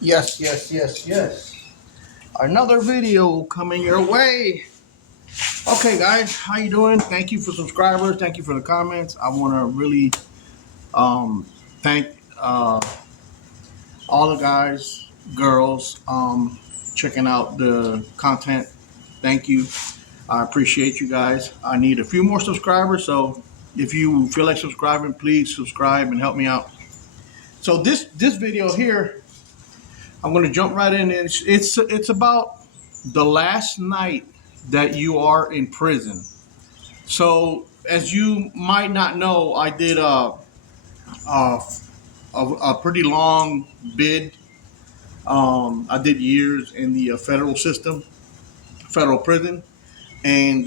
Yes, yes, yes, yes. Another video coming your way. Okay, guys, how you doing? Thank you for subscribers. Thank you for the comments. I want to really thank all the guys, girls, checking out the content. Thank you. I appreciate you guys. I need a few more subscribers, so if you feel like subscribing, please subscribe and help me out. So this video here, I'm going to jump right in. It's about the last night that you are in prison. So, as you might not know, I did a, a pretty long bid. I did years in the federal system, federal prison, and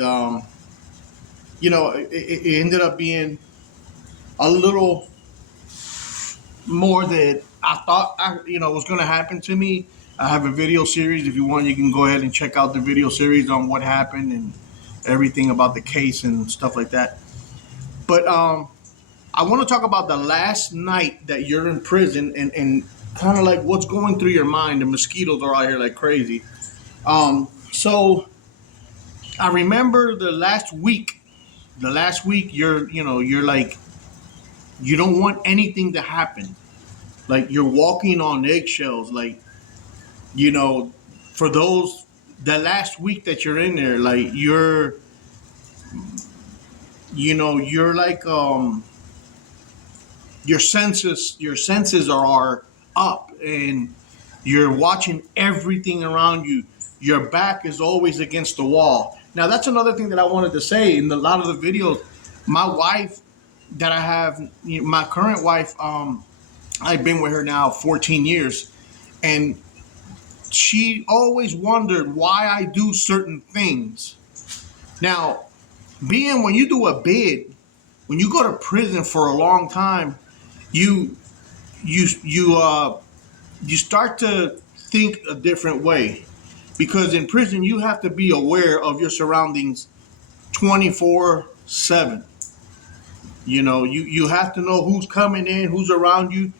it ended up being a little more than I thought. Was going to happen to me. I have a video series. If you want, you can go ahead and check out the video series on what happened and everything about the case and stuff like that. But I want to talk about the last night that you're in prison and kind of like what's going through your mind. The mosquitoes are out here like crazy. So I remember the last week. The last week, you're like, you don't want anything to happen. Like you're walking on eggshells. Like, you know, for those the last week that you're in there, like you're like your senses are up and you're watching everything around you. Your back is always against the wall. Now that's another thing that I wanted to say in a lot of the videos. My wife that I have, my current wife, I've been with her now 14 years, and she always wondered why I do certain things. Now, being when you do a bid, when you go to prison for a long time, you you you uh you start to think a different way, because in prison you have to be aware of your surroundings 24/7. You have to know who's coming in, who's around you.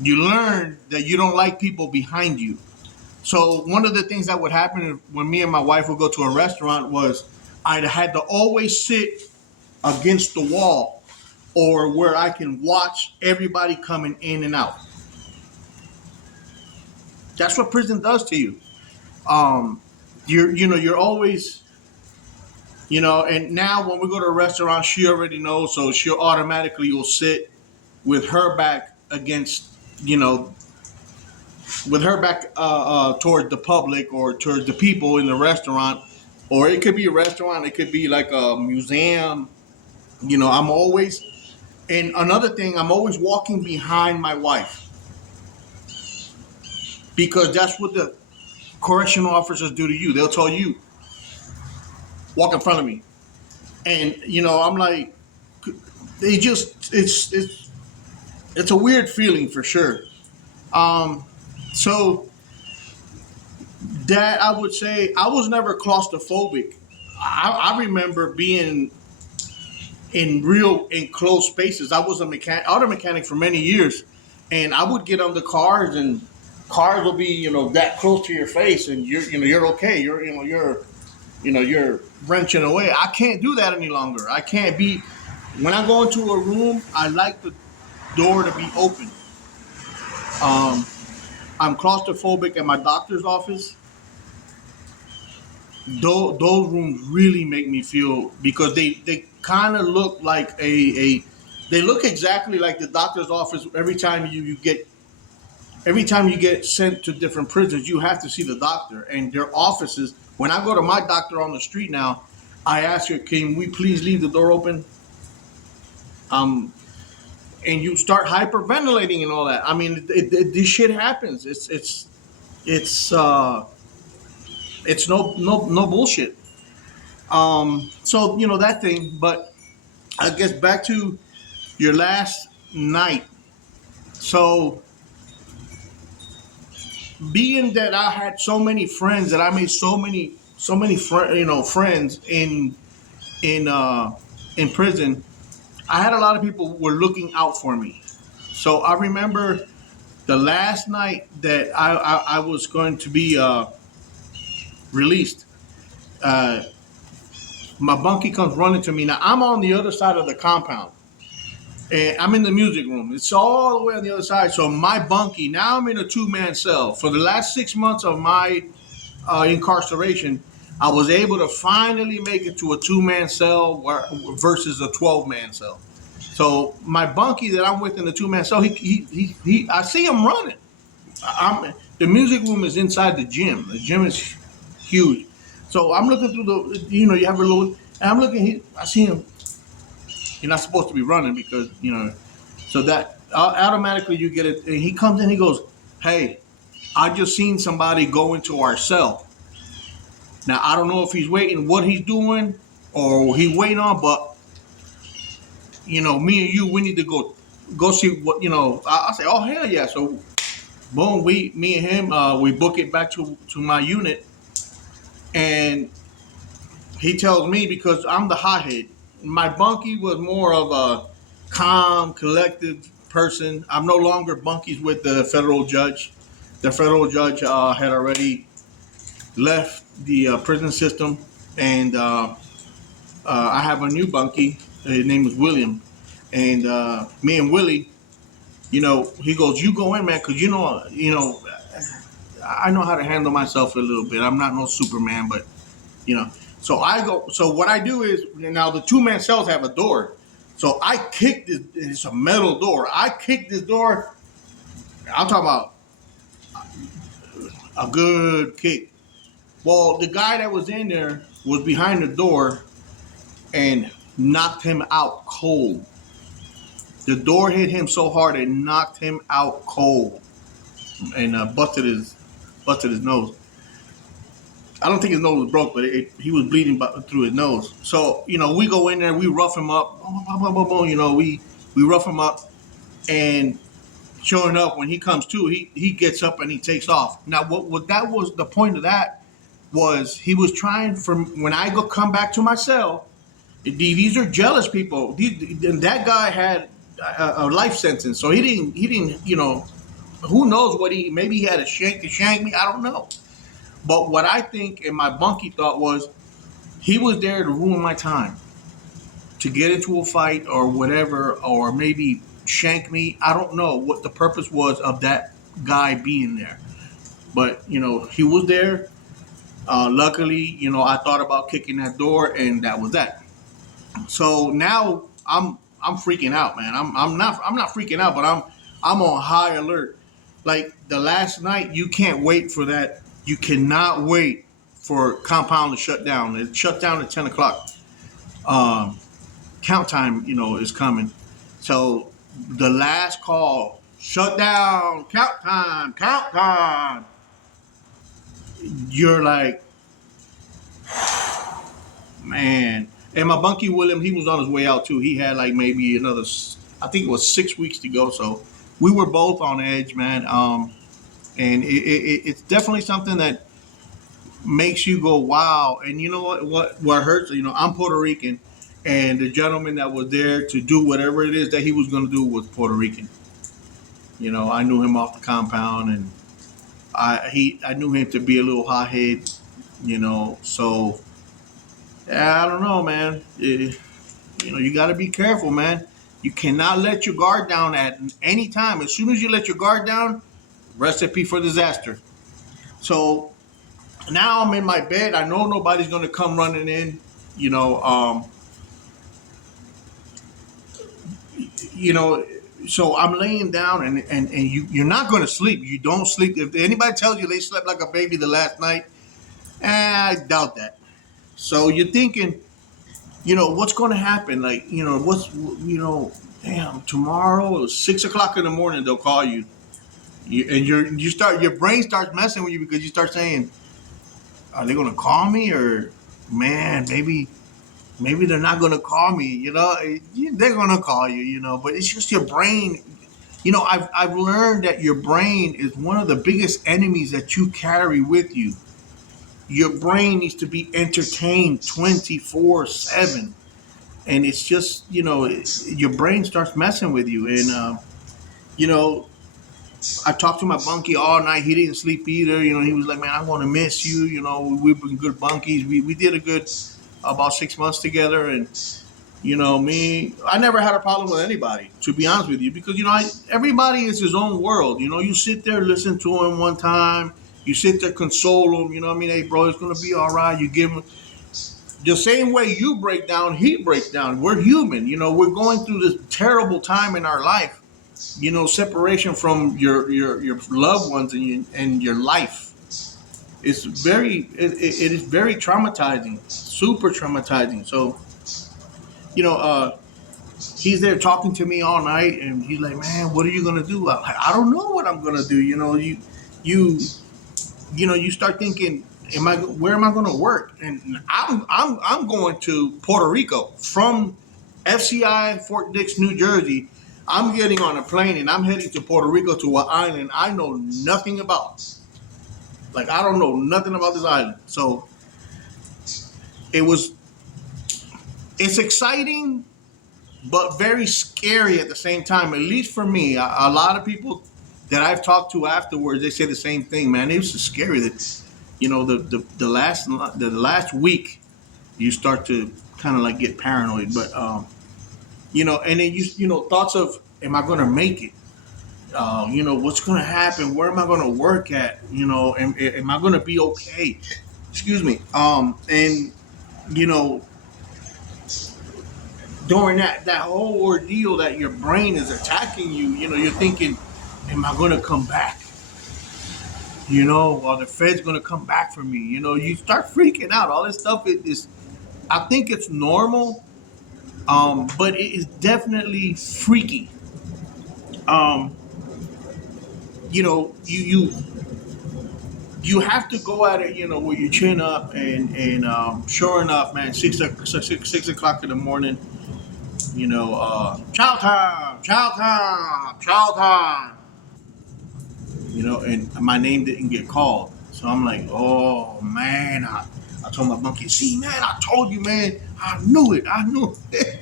You learn that you don't like people behind you. So one of the things that would happen when me and my wife would go to a restaurant was I had to always sit against the wall or where I can watch everybody coming in and out. That's what prison does to you. Um, you're always, and now when we go to a restaurant, she already knows, so she'll automatically will sit with her back against, you know, with her back toward the public or towards the people in the restaurant, or it could be a restaurant, it could be like a museum. I'm always, and another thing, I'm always walking behind my wife because that's what the correctional officers do to you. They'll tell you, walk in front of me. And, I'm like, it's a weird feeling for sure. Um, so that I would say I was never claustrophobic. I remember being in real enclosed spaces. I was a auto mechanic for many years, and I would get on the cars, and cars will be that close to your face, and you're okay. You're wrenching away. I can't do that any longer. I can't be. When I go into a room, I like the door to be open. Um, I'm claustrophobic at my doctor's office. Those rooms really make me feel, because they kind of look like they look exactly like the doctor's office. Every time you get sent to different prisons, you have to see the doctor and their offices. When I go to my doctor on the street now, I ask her, "Can we please leave the door open?" Um, and you start hyperventilating and all that. I mean, this shit happens. It's no bullshit. So that thing, but I guess back to your last night. So being that I had so many friends, that I made so many friends in prison, I had a lot of people were looking out for me. So I remember The last night that I was going to be released, uh, my bunkie comes running to me. Now I'm on the other side of the compound, and I'm in the music room. It's all the way on the other side. So my bunkie, now I'm in a 2-man cell. For the last 6 months of my incarceration, I was able to finally make it to a 2-man cell versus a 12-man cell. So my bunkie that I'm with in the 2-man cell, I see him running. The music room is inside the gym. The gym is huge. So I'm looking through you have a little, and I'm looking, I see him. You're not supposed to be running because, so that automatically you get it. And he comes in, he goes, "Hey, I just seen somebody go into our cell. Now, I don't know if he's waiting, what he's doing, or he waiting on, but, me and you, we need to go see what, I say, oh, hell yeah. So, boom, me and him, we book it back to my unit. And he tells me, because I'm the hothead, my bunkie was more of a calm, collected person. I'm no longer bunkies with the federal judge. The federal judge had already left the prison system, and I have a new bunkie. His name is William, and me and Willie, he goes, "You go in, man, because I know how to handle myself a little bit. I'm not no Superman, but you know." So I go. So what I do is, now the 2-man cells have a door. So I kick this. It's a metal door. I kick this door. I'm talking about a good kick. Well, the guy that was in there was behind the door and knocked him out cold. The door hit him so hard it knocked him out cold, and busted his nose. I don't think his nose was broke, but he was bleeding through his nose. So we go in there, we rough him up. We rough him up, and sure enough, when he comes to, he gets up and he takes off. Now, what that was, the point of that was, he was trying, from when I come back to my cell. These are jealous people. That guy had a life sentence, so he didn't. Who knows what maybe he had a shank to shank me. I don't know. But what I think and my bunkie thought was, he was there to ruin my time, to get into a fight or whatever, or maybe shank me. I don't know what the purpose was of that guy being there. But, he was there. Luckily, I thought about kicking that door, and that was that. So now I'm freaking out, man. I'm not freaking out, but I'm on high alert. Like the last night, you can't wait for that. You cannot wait for compound to shut down. It shut down at 10 o'clock. Count time, is coming. So the last call, shut down, count time, count time. You're like, man. And my bunkie William, he was on his way out too. He had like maybe another, I think it was 6 weeks to go. So we were both on edge, man. And it's definitely something that makes you go, wow. And you know what hurts? I'm Puerto Rican, and the gentleman that was there to do whatever it is that he was going to do was Puerto Rican. I knew him off the compound, and I knew him to be a little hothead. So I don't know, man. You got to be careful, man. You cannot let your guard down at any time. As soon as you let your guard down, recipe for disaster. So now I'm in my bed. I know nobody's going to come running in. You know, um, so I'm laying down, and you're not going to sleep. You don't sleep. If anybody tells you they slept like a baby the last night, I doubt that. So you're thinking, what's going to happen? Like, damn, tomorrow, 6 o'clock in the morning, they'll call you. And your brain starts messing with you, because you start saying, are they going to call me? Or, man, maybe they're not going to call me, they're going to call you, but it's just your brain. I've learned that your brain is one of the biggest enemies that you carry with you. Your brain needs to be entertained 24/7. And it's just, your brain starts messing with you. And, you know, I talked to my bunkie all night. He didn't sleep either. You know, he was like, man, I want to miss you. You know, we've been good bunkies. We did a good about 6 months together. And, you know, I never had a problem with anybody, to be honest with you, because, you know, everybody is his own world. You know, you sit there, listen to him one time. You sit there, console him. You know what I mean? Hey, bro, it's going to be all right. You give him the same way you break down, he breaks down. We're human. You know, we're going through this terrible time in our life. You know, separation from your loved ones and your life. It is very traumatizing, super traumatizing. So, you know, he's there talking to me all night, and he's like, "Man, what are you gonna do?" I don't know what I'm gonna do. You know, you you know, you start thinking, where am I going to work? And I'm going to Puerto Rico from FCI Fort Dix, New Jersey. I'm getting on a plane and I'm heading to Puerto Rico, to an island I know nothing about. Like, I don't know nothing about this island. So it was it's exciting but very scary at the same time. At least for me, a lot of people that I've talked to afterwards, they say the same thing. Man, it was just scary that, you know, the last week you start to kind of like get paranoid. But you know, and then you know, thoughts of, am I going to make it? You know, what's going to happen? Where am I going to work at? You know, am I going to be okay? Excuse me. And you know, during that whole ordeal that your brain is attacking you, you know, you're thinking, am I going to come back? You know, are the feds going to come back for me? You know, you start freaking out. All this stuff is I think it's normal, but it is definitely freaky. Um, you know, you have to go at it, you know, with your chin up, and sure enough, man, 6 o'clock in the morning, you know, chow time, chow time, chow time. You know, and my name didn't get called. So I'm like, oh man, I told my monkey, see, man, I told you, man, I knew it, I knew it.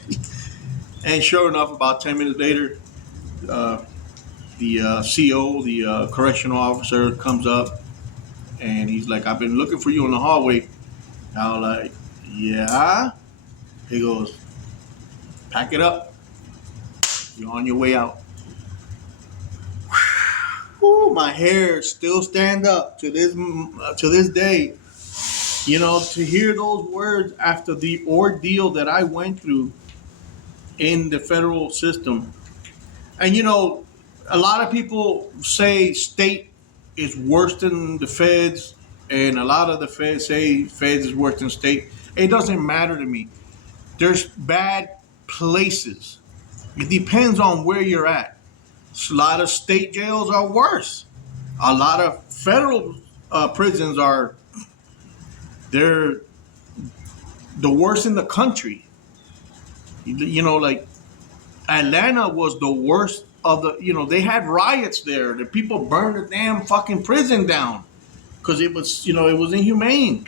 And sure enough, about 10 minutes later, uh, the CO, the correctional officer, comes up and he's like, I've been looking for you in the hallway. And I was like, yeah. He goes, pack it up, you're on your way out. Whew, my hair still stand up to this day. You know, to hear those words after the ordeal that I went through in the federal system. And, you know, a lot of people say state is worse than the feds, and a lot of the feds say feds is worse than state. It doesn't matter to me. There's bad places. It depends on where you're at. A lot of state jails are worse. A lot of federal prisons they're the worst in the country. You know, like Atlanta was the worst of the. You know, they had riots there. The people burned the damn fucking prison down because it was, you know, it was inhumane.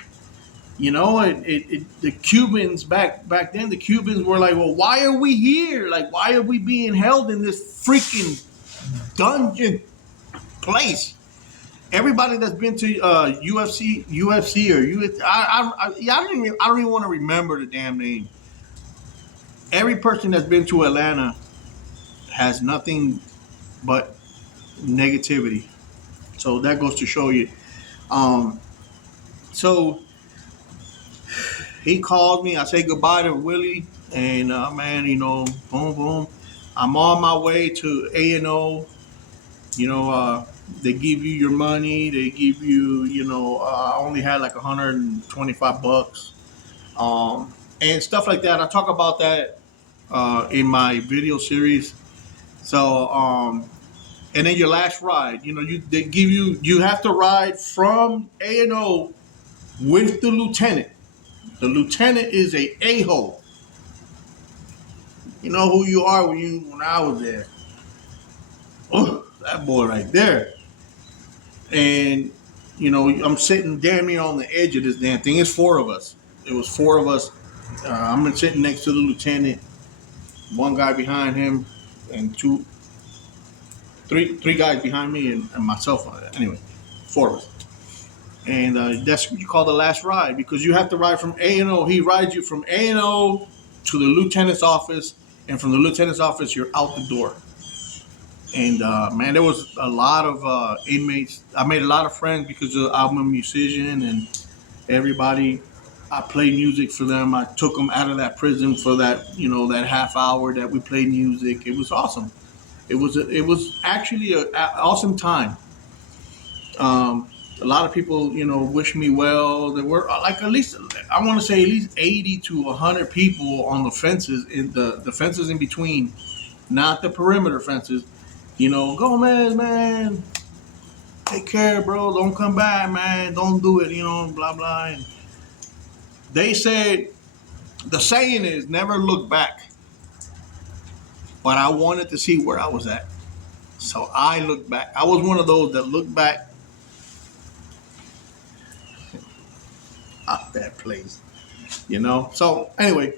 You know, the Cubans back then, the Cubans were like, well, why are we here? Like, why are we being held in this freaking dungeon place? Everybody that's been to UFC or UFC, I don't even want to remember the damn name. Every person that's been to Atlanta has nothing but negativity. So that goes to show you. Um, so he called me. I say goodbye to Willie, and man, you know, boom, boom. I'm on my way to A&O. You know, they give you your money. They give you, you know, I only had like $125, and stuff like that. I talk about that in my video series. So, and then your last ride, you know, they give you have to ride from A&O with the lieutenant. The lieutenant is a hole. You know who you are when I was there. Oh, that boy right there. And you know, I'm sitting damn near on the edge of this damn thing. It's four of us. It was four of us. I'm sitting next to the lieutenant, one guy behind him, and two. three guys behind me and myself. Anyway, four of us. And that's what you call the last ride because you have to ride from A&O. He rides you from A&O to the lieutenant's office, and from the lieutenant's office, you're out the door. And man, there was a lot of inmates. I made a lot of friends because I'm a musician, and everybody. I played music for them. I took them out of that prison for that, that half hour that we played music. It was awesome. It was actually an awesome time. A lot of people, wish me well. There were like at least I want to say at least 80 to 100 people on the fences in the fences in between, not the perimeter fences. Gomez, man, take care, bro. Don't come back, man. Don't do it. Blah blah. And they said the saying is never look back, but I wanted to see where I was at, so I looked back. I was one of those that looked back at that place. So anyway,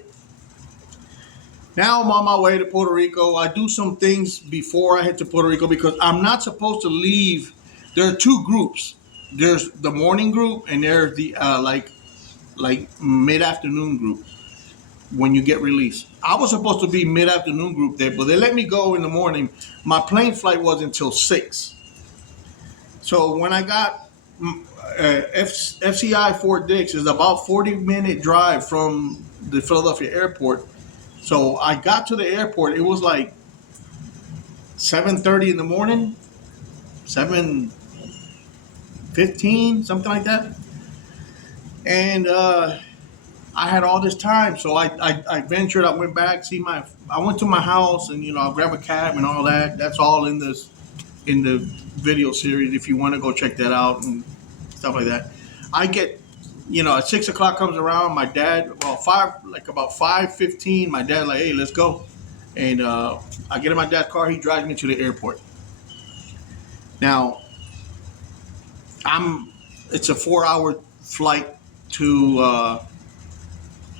now I'm on my way to Puerto Rico. I do some things before I head to Puerto Rico because I'm not supposed to leave. There are two groups. There's the morning group and there's the like mid afternoon group when you get released. I was supposed to be mid afternoon group there, but they let me go in the morning. My plane flight was until 6. So when I got FCI Fort Dix is about 40-minute drive from the Philadelphia airport. So I got to the airport. It was like 7:30 in the morning, 7:15, something like that. And I had all this time, so I ventured. I went back, I went to my house, and I grabbed a cab and all that. That's all in the video series. If you want to go check that out and stuff like that, I get. At 6 o'clock comes around, my dad, about 5:15, my dad like, hey, let's go. And I get in my dad's car, he drives me to the airport. Now, it's a 4-hour flight to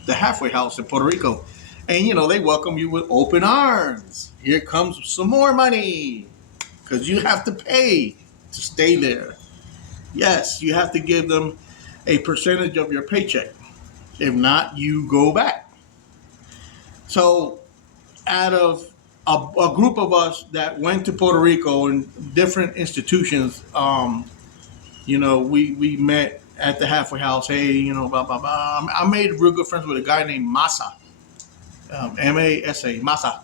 the halfway house in Puerto Rico. And, they welcome you with open arms. Here comes some more money because you have to pay to stay there. Yes, you have to give them a percentage of your paycheck. If not, you go back. So, out of a group of us that went to Puerto Rico in different institutions, we met at the halfway house. Hey, blah blah blah. I made real good friends with a guy named Masa, Masa, Masa,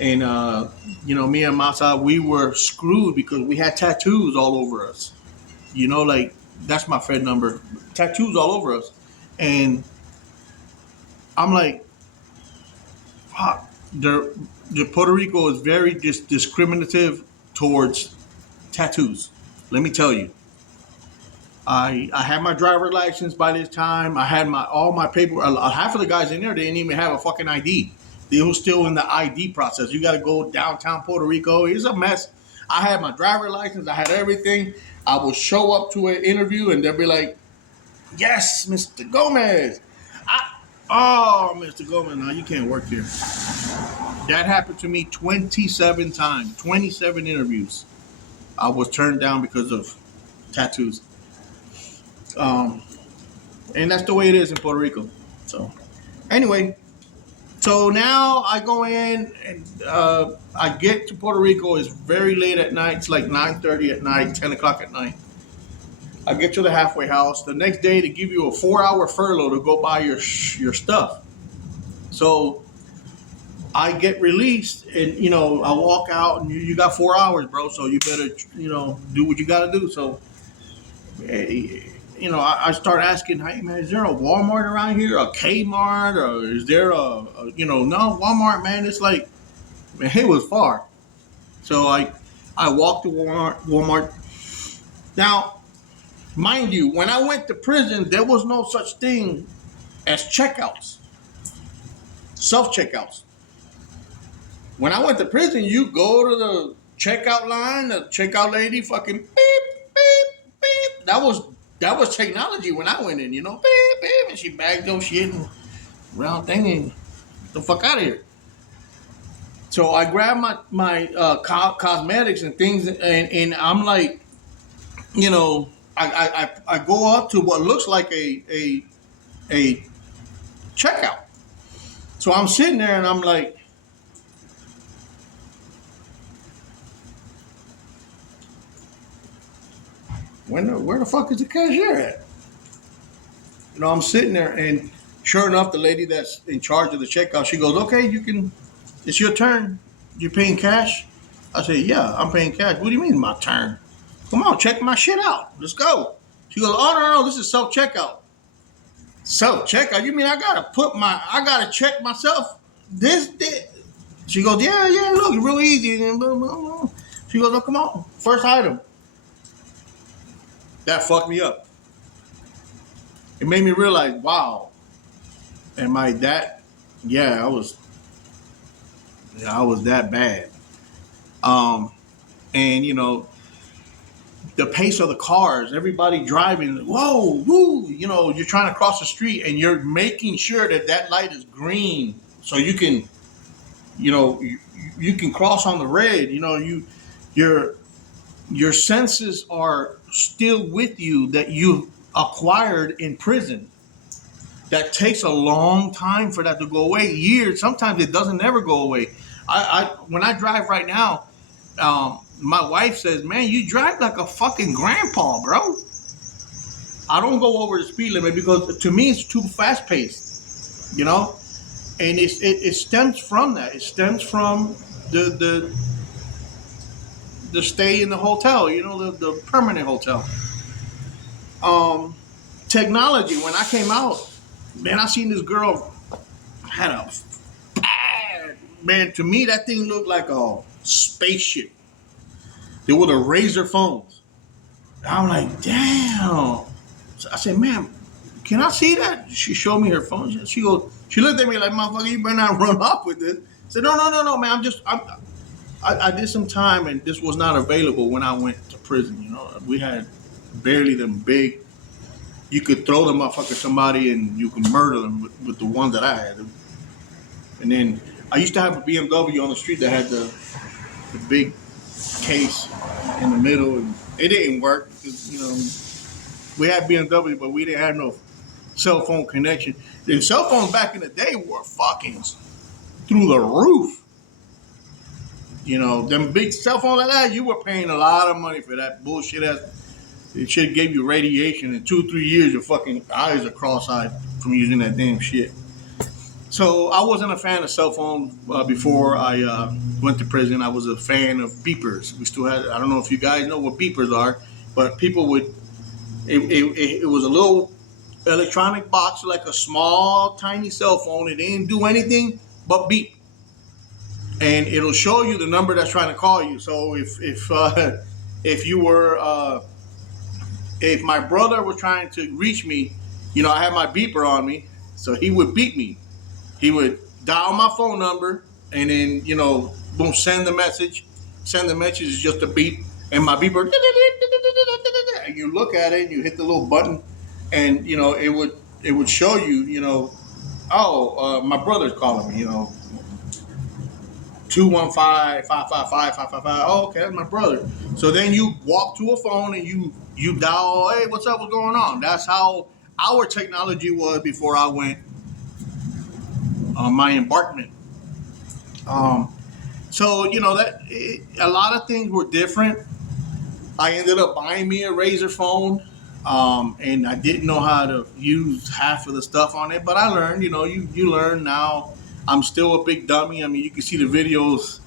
and me and Masa, we were screwed because we had tattoos all over us. Like that's my Fed number. Tattoos all over us, and I'm like, fuck. The Puerto Rico is very discriminative towards tattoos. Let me tell you. I had my driver's license by this time. I had all my paper. Half of the guys in there, they didn't even have a fucking ID. They were still in the ID process. You got to go downtown Puerto Rico. It's a mess. I had my driver's license. I had everything. I would show up to an interview and they'll be like, yes, Mr. Gomez. Mr. Gomez, no, you can't work here. That happened to me 27 times, 27 interviews. I was turned down because of tattoos. And that's the way it is in Puerto Rico. So, anyway, so now I go in and I get to Puerto Rico. It's very late at night. It's like 9:30 at night, 10 o'clock at night. I get to the halfway house. The next day, they give you a 4-hour furlough to go buy your stuff. So I get released, and I walk out, and you got 4 hours, bro. So you better do what you got to do. So I start asking, hey man, is there a Walmart around here, a Kmart, or is there no Walmart, man? It's like, man, it was far. So I walked to Walmart. Now, mind you, when I went to prison, there was no such thing as checkouts, self-checkouts. When I went to prison, you go to the checkout line, the checkout lady fucking beep, beep, beep. That was technology when I went in, beep, beep, and she bagged your shit and round thing and get the fuck out of here. So I grab my cosmetics and things, and I'm like, you know, I go up to what looks like a checkout. So I'm sitting there and I'm like, where the fuck is the cashier at? You know, I'm sitting there, and sure enough, the lady that's in charge of the checkout, she goes, "Okay, you can. It's your turn. You're paying cash." I said, "Yeah, I'm paying cash." What do you mean my turn? Come on, check my shit out. Let's go. She goes, "Oh no, this is self checkout." Self checkout? You mean I gotta check myself? This? She goes, "Yeah. Look, it's real easy." And blah, blah, blah. She goes, "Oh, come on, first item." That fucked me up. It made me realize, wow, am I that? Yeah, I was that bad. Um, and the pace of the cars, everybody driving, whoa, woo, you're trying to cross the street and you're making sure that that light is green so you can, you can cross on the red. Your your senses are still with you that you acquired in prison. That takes a long time for that to go away. Years, sometimes it doesn't ever go away. When I drive right now, my wife says, "Man, you drive like a fucking grandpa, bro." I don't go over the speed limit because to me it's too fast paced, and it stems from that. It stems from the the stay in the hotel, the permanent hotel. Um, Technology. When I came out, man, I seen this girl had a bad man. To me, that thing looked like a spaceship. There were the razor phones. I'm like, damn. So I said, "Man, can I see that?" She showed me her phone. She looked at me like, "Motherfucker, you better not run off with this." I said, No, man. I did some time, and this was not available when I went to prison. We had barely them big. You could throw the motherfucker at somebody, and you could murder them with the one that I had. And then I used to have a BMW on the street that had the big case in the middle, and it didn't work because we had BMW, but we didn't have no cell phone connection. The cell phones back in the day were fucking through the roof. Them big cell phones like that, you were paying a lot of money for that bullshit. It should gave you radiation. In 2 3 years, your fucking eyes are cross-eyed from using that damn shit. So I wasn't a fan of cell phones before I went to prison. I was a fan of beepers. We still had. I don't know if you guys know what beepers are, but people would. It was a little electronic box, like a small, tiny cell phone. It didn't do anything but beep, and it'll show you the number that's trying to call you. So if you were if my brother was trying to reach me, I had my beeper on me, so he would beep me. He would dial my phone number, and then boom, send the message. Send the message is just a beep, and my beeper. And you look at it, and you hit the little button, and it would show you, oh, my brother's calling me, 215-555-555. Oh, okay, that's my brother. So then you walk to a phone and you dial, "Hey, what's up? What's going on?" That's how our technology was before I went on my embarkment. Um, so a lot of things were different. I ended up buying me a Razor phone, and I didn't know how to use half of the stuff on it, but I learned. You learn now. I'm still a big dummy. I mean, you can see the videos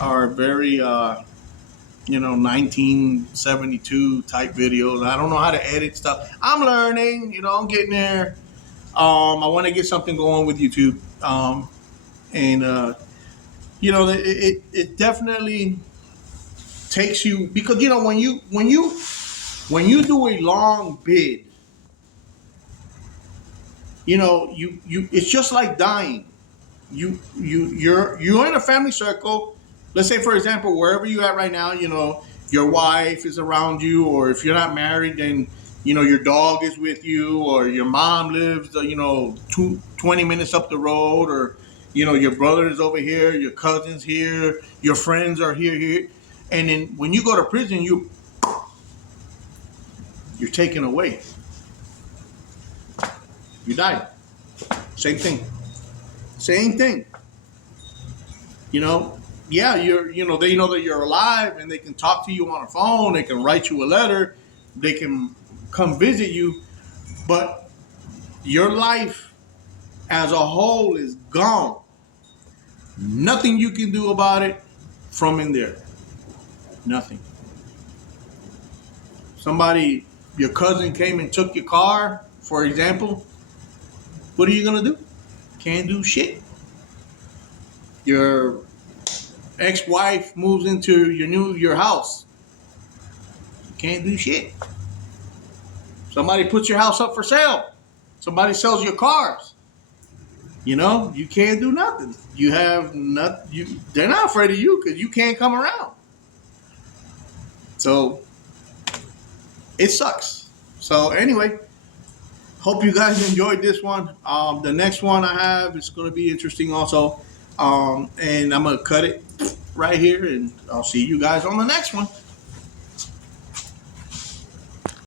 are very 1972 type videos. I don't know how to edit stuff. I'm learning. I'm getting there. I want to get something going with YouTube, and it definitely takes you because when you do a long bid, you it's just like dying. You're in a family circle. Let's say, for example, wherever you at right now, your wife is around you, or if you're not married, then your dog is with you, or your mom lives 20 minutes up the road, or You know, your brother is over here, your cousin's here, your friends are here. And then when you go to prison, you're taken away. You die. Same thing. Same thing. You know, yeah, they know that you're alive and they can talk to you on a phone, they can write you a letter, they can come visit you, but your life as a whole is gone. Nothing you can do about it from in there. Nothing. Somebody, your cousin came and took your car, for example, what are you gonna do? Can't do shit. Your ex-wife moves into your house. Can't do shit. Somebody puts your house up for sale. Somebody sells your cars. You know, you can't do nothing. You have nothing. They're not afraid of you because you can't come around. So it sucks. So anyway, hope you guys enjoyed this one. The next one I have is going to be interesting also. And I'm going to cut it right here, and I'll see you guys on the next one.